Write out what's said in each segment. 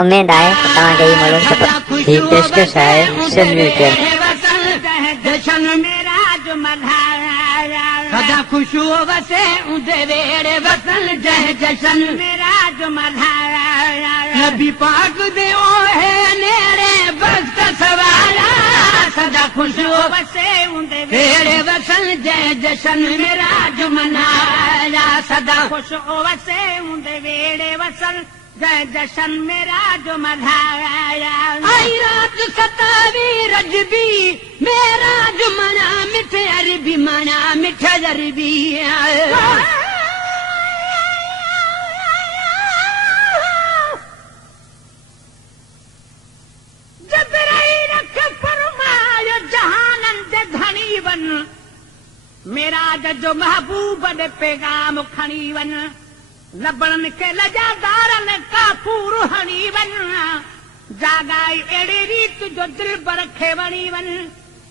उम्मीद आहे त तव्हांखे ही मालूम ही पेशकश आहे सन म्यूचुअल जशन मेरा जो मल्हाया सदा खुशू वसे उदे वेड़े वसन जय जशन मेरा जो मल्हाया नबी पाक दे ओ है नेड़े बस्त सवारा सदा खुशू वसे उदे वेड़े वसन जय जशन मेरा जो मल्हाया सदा खुशू वसे उदे वेड़े वसन जय जशन मेरा जो मल्हाया आई रात सतावी रजबी मेरा जो मना मिठे अरबी मना मिठे अरबी जबराइल के फरमायो जहानन दे धनी वन मेरा जो महबूब दे पैगाम खणी वन लबड़न के लजादारन कापूर हणी वन जागाई एड़ी रीत जो दिल बरखे वणी वन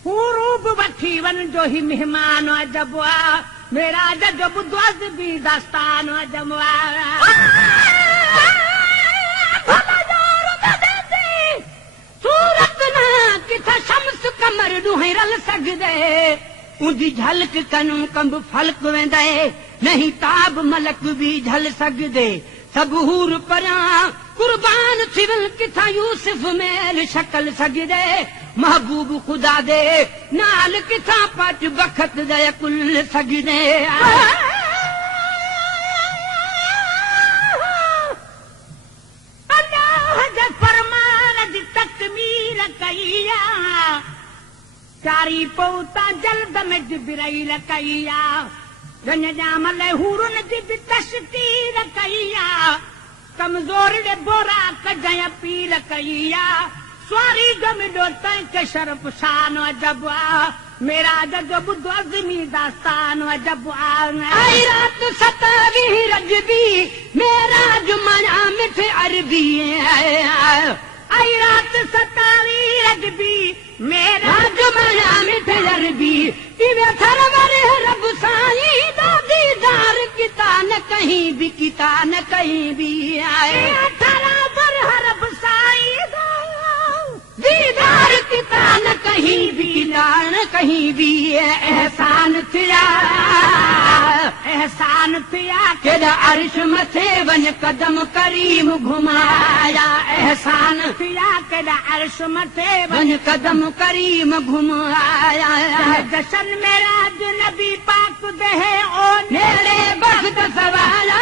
रूप वठी वन जो ही मेहमान अजबवा मेरा जब द्वज भी दास्तान अजबवा सूरत ना किथा शम्स कमर दुहिरल सगदे उदी झलक कनु कंब फलक वेंदे नहीं ताब मलक भी झल सगदे सब हूर परा कुर्बान थिवन किथा यूसुफ मेल शक्ल सगदे महबूब खुदा दे नाल किथा पट बखत दे कुल सगदे अल्लाह दे फरमान दी तकमील कईया चारी पौता जल्द में जिब्राइल कईया गन जामल हुरन जी भी तशकीर कईया कमजोर दे बोरा कजया पील कईया स्वारी गम डोता के शरफ शान अजबा मेरा जब द्वजमी दास्तान अजबा आई रात सतावी रजबी मेरा जुमना मिठे अरबी आई रात सतावी रजबी मेरा जुमना मिठे अरबी इवे थरवर रब साई दा दीदार किता न कहीं भी किता न कहीं भी आए थरवर रब साई दा दीदार किता न कहीं भी किता न कहीं भी एहसान थिया के अर्श मथे वन कदम करीम घुमाया एहसान थिया के अर्श मथे वन कदम करीम घुमाया जशन मेरा जो नबी पाक दे ओ नेड़े बख्त सवाला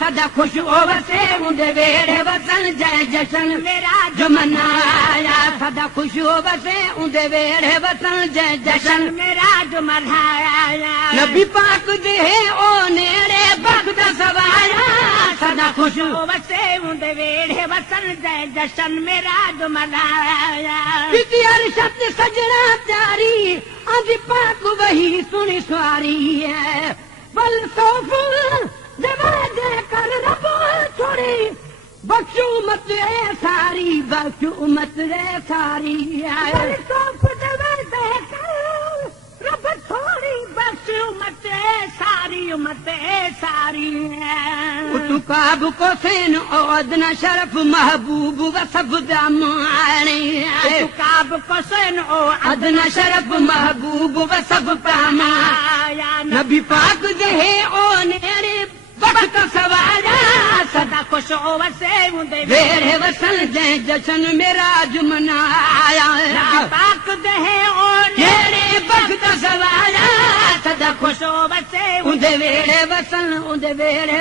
सदा खुश वसे उदे वेड़े वसन जय जशन मेरा जो मनाया सदा खुश वसे उदे वेड़े वसन जय जशन मेरा जो मनाया नबी पाक दे ओ नेड़े बख्त सवाला सदा खुश वसे उदे वेड़े वसन जय जशन मेरा जो मनाया अरशद सजना प्यारी आज पाक वही सुनी स्वारी है बल सोफुल दवा दे कर रब छोड़ी बख्शू मत रे सारी बख्शू मत रे सारी बल सोफ दवा दे कर रब छोड़ी बख्शू मत रे सारी मत सारी तू काब को सेन ओदना शरफ महबूब व सब दामानी तू काब को सेन ओ अदना शरफ महबूब व सब पामाया नबी पाक दे ओ नेड़े वक्त सवारा सदा खुश वसे उदे वेड़े वसन जय जशन मेरा जुमनाया नबी पाक दे ओ नेड़े वक्त सवारा सदा खुश वसे उदे वेड़े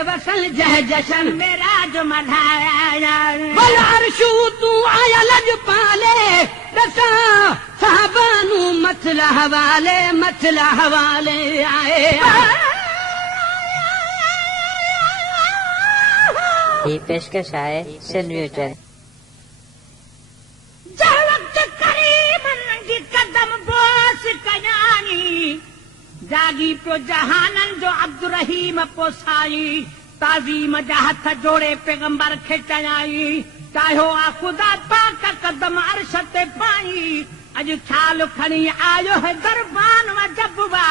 वसन जय जशन मेरा जुमनाया बोल अर्शू तू आया लज पाले दसा साहबानू मसला हवाले आए ही पेशकश आहे सन म्यूचुअल जवक्त करीमन जी कदम बोस कयानी जागी पियो जहानन जो अब्दुर्रहीम पोसाई ताज़ीम जा हथ जोड़े पैगंबर खे चयाई चाहियो आ खुदा पाक कदम अर्श ते पाई अज ख्याल खणी आयो है दरबान अजबवा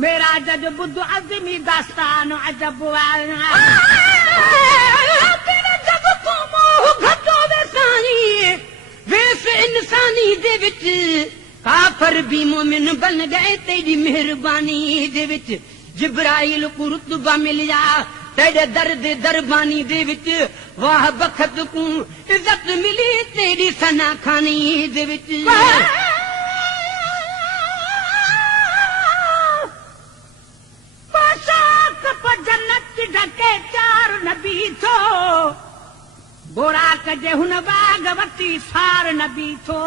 मेरा जज बुद्ध अज़मी दास्तान अजबवा जब तुम घटो दे विच काफर भी मोमिन बन गए तेरी मेहरबानी दे विच जिब्राइल को रुतबा मिलिया तेरे दर्द दरबानी दे विच वाह बखत को इज्जत मिली तेरी सना खानी दे विच जन्नत ढके चार नबी थो बोराक जे हुन बागवती सार नबी थो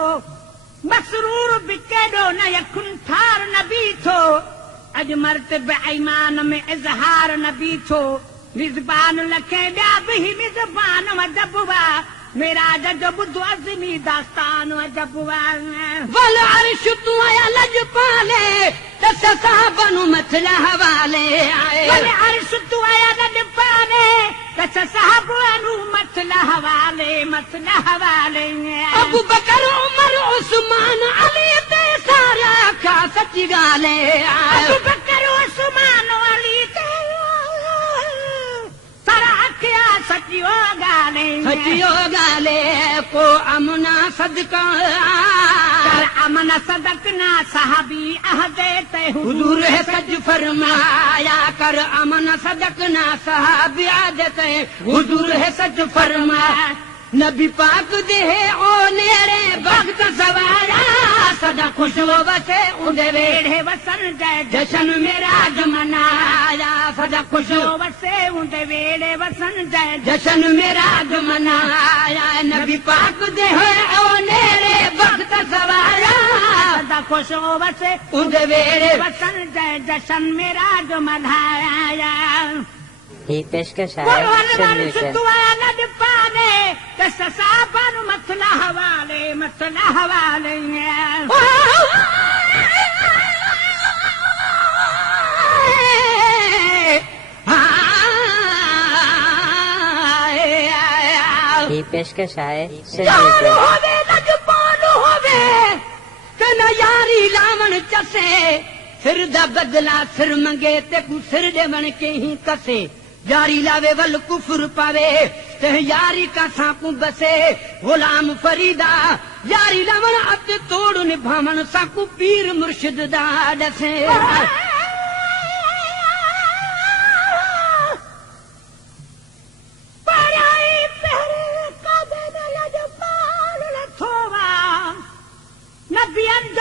मसरूर बिकेडो न यखुन थार नबी थो अज मर्तबे ईमान में इजहार नबी थो मिज़बान लखे ॿिया बि मिज़बान वजबवा मेरा जब बुद्धो अज़मी दास्तान वजबवा वल अर्श तू आया लज पाले दस साहबनु मथला हवाले आए वल अर्श तू आया लज पाले दस साहबनु मथला हवाले अबू बकर उमर उस्मान अली ते सारा का सच्ची गाले अबू बकर उस्मान अली ते सचियो गाले को अमना सदका अमन सदकना साहबी अहदे ते हुजूर है सच फरमाया कर अमन सदकना साहबी अहदे ते हुजूर है सच फरमाया नबी पाक दे ओ नेरे वक्त सवारा सदा खुश हो बसे उंदे वेड़े वसन जय जशन मेरा मनाया सदा खुश हो बसे उंदे वेड़े वसन जय जशन मेरा मनाया नबी पाक दे ओ नेरे वक्त सवारा सदा खुश हो बसे उंदे वेड़े वसन जय जशन मेरा मनाया ही पेशकश है मसला हवाले ही पेशकश है यारी लावण चसे सिर दा बदला सिर मंगे ते कु सिर देवण के ही कसे यारी लावे वल कुफर पावे ते यारी का साकू बसे गुलाम फरीदा यारी लावण अत तोड़ निभावण साकू पीर मुर्शिद दा डसे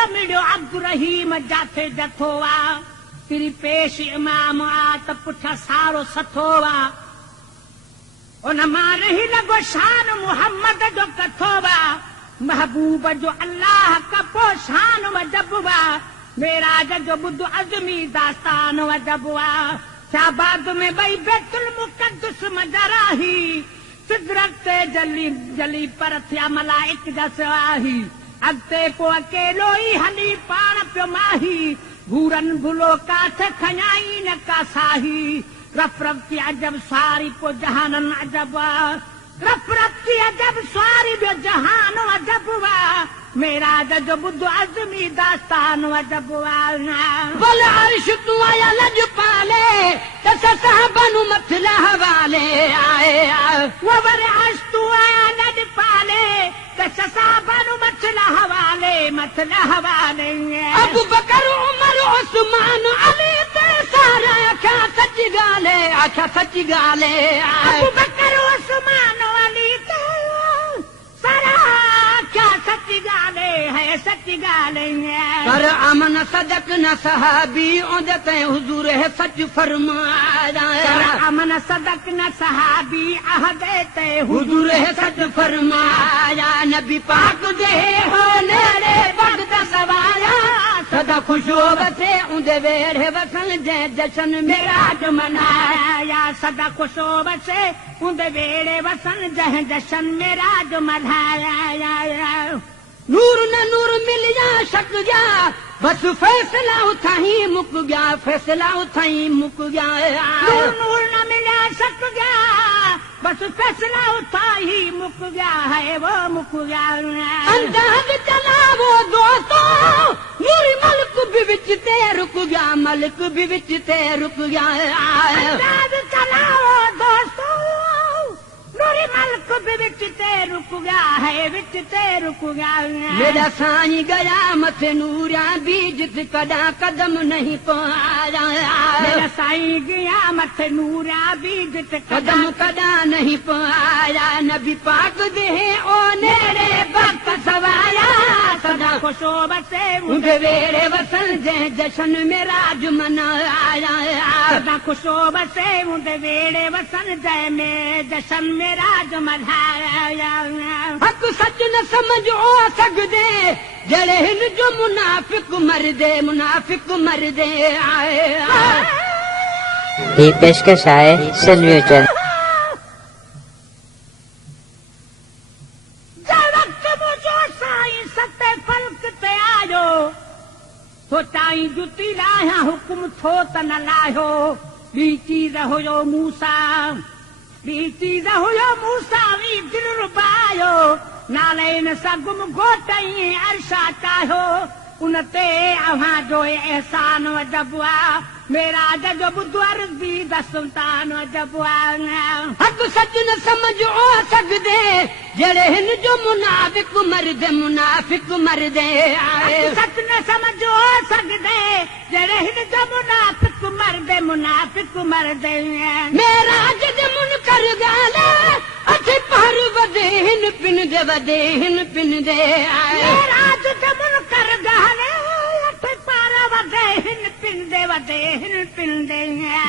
मिलियो अब्दुर्रहीम जाथे जथोवा तेरी पेश इमाम आ त पुठा सारो सथोवा उन मां रही लगो शान मुहम्मद जो कथोवा महबूब जो अल्लाह का पो शान वजबवा मेराज जो बुद्ध अज़मी दास्तान वजबवा शाबाद में बई बैतुल मुक़द्दस मजराही सिदरत से जली पर थिया मलाइक जसवाही अॻिते को अकेलो ई हली पाण पियो माही भूरन भुलो काठ खञाई न का साही रफ रफ की अजब सारी पो जहानन अजबा रफ रफ की अजब सारी ॿियो जहान अजबवा मेरा जो बुद्ध अज़मी दास्तान अजबवा वल अर्श तू आया लज पाले त साहबनु मथला हवाले आए वर अर्श तू आया लज पाले साहबनु मथला हवाले अबू बकर उमर उस्मान अली ते सारा आख्या सच गाले अबू बकर उस्मान अली ते सारा आख्या सच गाले है सच गाले कर अमन सदक न सहाबी ओंदे ते हुजूर है सच फरमाया कर अमन सदक न सहाबी अहदे ते हुजूर है सच फरमाया नबी पाक दे हो नेड़े वक्त सवाया सदा खुश हो बसे उंदे वेड़े वसन जय जशन मेरा मनाया सदा खुश हो बसे उंदे वेड़े वसन जय जशन मेरा मनाया नूर न नूर मिल जा शक जा बस फैसला उठाई मुक गया फैसला उठाई मुक गया नूर न मिला शक गया बस फैसला उठाई मुक गया है वो मुक गया अंदाज चला वो दोस्तों नूरी मलक भी विच ते रुक गया मलक भी विच ते रुक गया अंदाज चला वो दोस्तों वरी मलक भी विच ते रुक गया है, विच ते रुक गया। मेरा साईं गया मथे नूरिया बीज कदा कदम नहीं पाया। मेरा साईं गया मथे नूरिया बीज कदम कदा नहीं पाया। नबी पाक दे ओ नेड़े वक्त सवाया, सदा खुशो बसे उंदे वेड़े वसन जंहिं जशन में राज मनाया। सदा खुशो बसे उंदे वेड़े वसन जंहिं में जशन में राज मनाया। हक सच न समझो सघदे जड़े हिन जो मुनाफिक मरदे, मुनाफिक मरदे आए। ही पेशकश आहे सन म्यूचुअल। तो ताई जुती लाया हुकुम थो त न लायो। ॿी चीज़ हुयो मूसा, ॿी चीज़ हुयो मूसा वी दिल रुबायो। नाले न सगुम घोटई अर्शा चाहो, उन ते अव्हां जो एहसान वजबुआ। मेरा जो बुधवार दी द सुल्तान वजबुआ। हक सच न समझो सघदे जड़े हिन जो मुनाफिक मरदे, मुनाफिक मरदे आए। सच न समझो सघदे जड़े हिन जो मुनाफिक मरदे, मुनाफिक मरदे। मेरा जद मुनकर गाले अठे पर वदे हिन पिन दे, वदे हिन पिन दे आए। मेरा जद मुनकर गाले अठे पर वदे हिन पिन दे, वदे हिन पिन दे।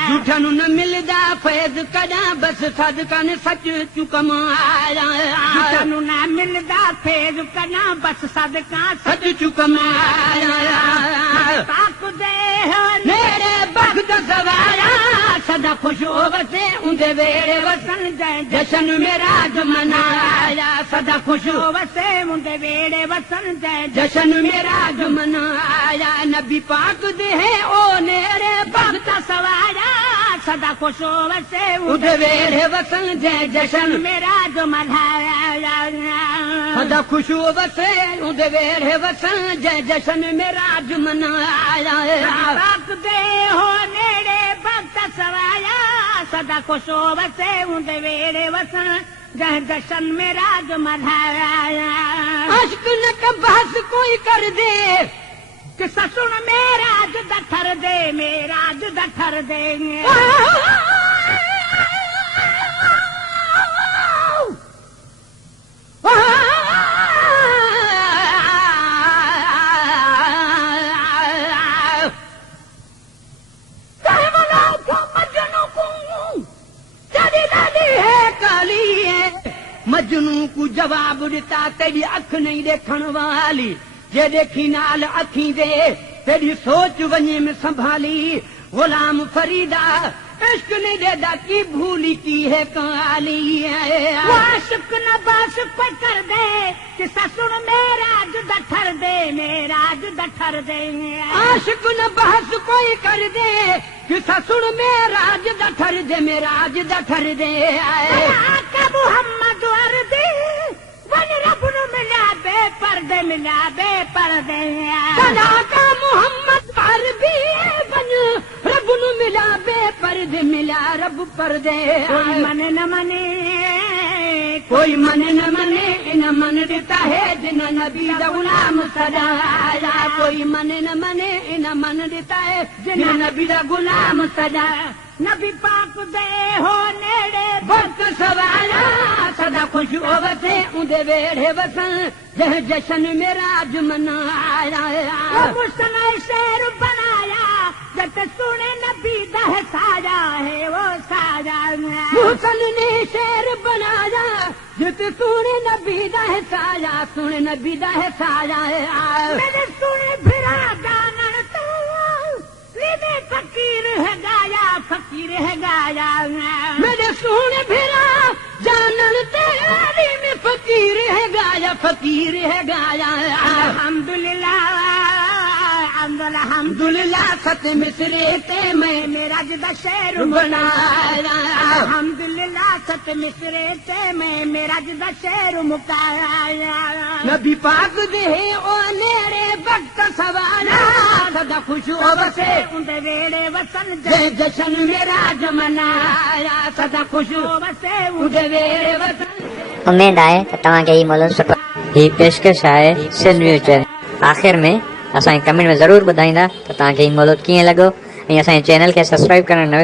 झूठन न मिलदा फैज़ कदा बस सदका ने सच चुकम आया। झूठन न मिलदा फैज़ कदा बस सदका सच चुकम आया। पाक दे नेड़े बख्त सवाया, सदा खुश हो वसे उंदे वेड़े वसन जंहिं जशन में राज मनाया। सदा खुश हो वसे उंदे वेड़े वसन जंहिं जशन में राज मनाया। नबी पाक दे ओ नेड़े बख्त सवाया, सदा खुश हो वसे उंदे वेड़े वसन जंहिं जशन में राज मनाया। सदा खुश हो वसे उंदे वेड़े वसन जंहिं जशन में राज मनाया। पाक दे हो नेड़े बख्त सवाया, सदा खुश हो वसे उंदे वेड़े वसन जंहिं जशन में राज मनाया। अश्क न क बहस कोई कर दे कि ससुर मेराज दठर दे, मेराज दठर दे। मजनू को जवाब दिता तेरी अख नहीं देखण वाली, जे देखी नाल अखी दे तेरी सोच वने में संभाली। गुलाम फरीदा इश्क नहीं देदा की भूली की है काली। आशिक न बास पे कर दे कि ससुर मेराज दठर दे, मेराज दठर दे। आशिक न बहस कोई कर दे कि ससुर मेराज दठर दे, मेराज दठर दे। आका मोहम्मद अर्दी वन रब नु मिला बे पर्दे, मिला बे पर्दे। का मोहम्मद अरबी वन रब नु मिला बे पर्दे, मिला रब पर्दे। कोई मने न मने, कोई मने न मने, इन मन देता है जिन नबी दा गुलाम सजाया। कोई मने न मने, इन मन देता है जिन नबी दा गुलाम सजाया। नबी पाक दे हो नेड़े वक्त सवाया, सदा खुश हो वसे उंदे वेड़े वसन जंहिं जशन में राज मनाया। मुसन शेर बनाया जत सुने नबी दा साजा है वो साजा। मुसन ने शेर बनाया जत सुने नबी दा साजा, सुने नबी दा साजा। मेरे सुने फिरा जानन तो में फकीर है गाया, फकीर है गाया। मेरे सुने फिरा जानन तेरी में फकीर है गाया, फकीर है गाया। अल्हम्दुलिल्लाह अल्हम्दुलिल्लाह सत मिसरे ते मैं मेराज दा शहर बनाया अल्हम्दुलिल्लाह सत मिसरे ते मैं मेराज दा शहर मुकाया नबी पाक दे ओ नेरे वक्त सवारा सदा खुश हो बसे उंदे वेड़े वसन जय जशन मेराज मनाया सदा खुश हो बसे उंदे वेड़े वसन उम्मीद आहे त तव्हांखे ही मौलूद सुठो ही पेशकश आहे सिंध म्यूचुअल आख़िर में असांखे कमेंट में ज़रूर ॿुधाईंदा त तव्हांखे ही मौलूद कीअं लॻो ऐं असांजे चैनल खे सब्सक्राइब करणु न